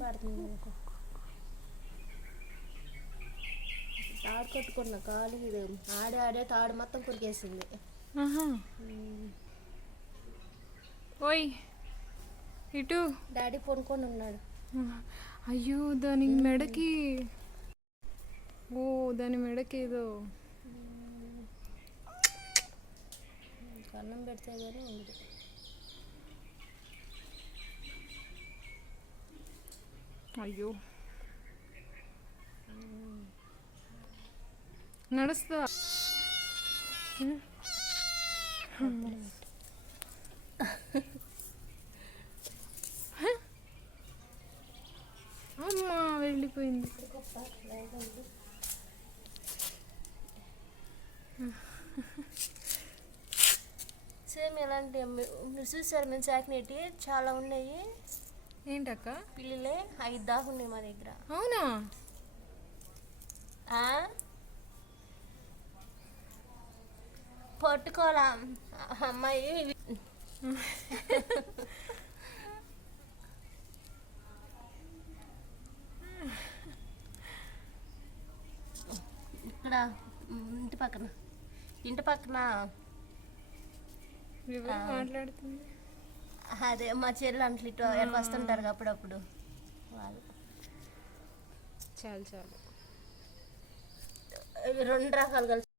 తాడు కట్టుకున్న కాలు ఇది ఆడే ఆడే తాడు మొత్తం కొరికేసింది. ఓయ్ ఇటు డాడీ పడుకొని ఉన్నాడు. అయ్యో దాని మెడకి, ఓ దాని మెడకి ఏదో అన్నం పెడితే కానీ ఉండదు. అయ్యో నడుస్తా. అమ్మా వెళ్ళిపోయింది. సేమ్ ఎలాంటి మీరు చూసారు మేము చాకినేటి చాలా ఉన్నాయి. ఏంటక్క? పిల్లలే 5 దాకా ఉన్నాయి మా దగ్గర. అవునా? పట్టుకోవాలా అమ్మాయి. ఇక్కడ ఇంటి పక్కన మాట్లాడుతుంది. అదే మా చెల్లి అంట్లు ఇటు ఎక్కడికి వస్తుంటారు అప్పుడప్పుడు వాళ్ళు. చాలు 2 రకాలు కలిసి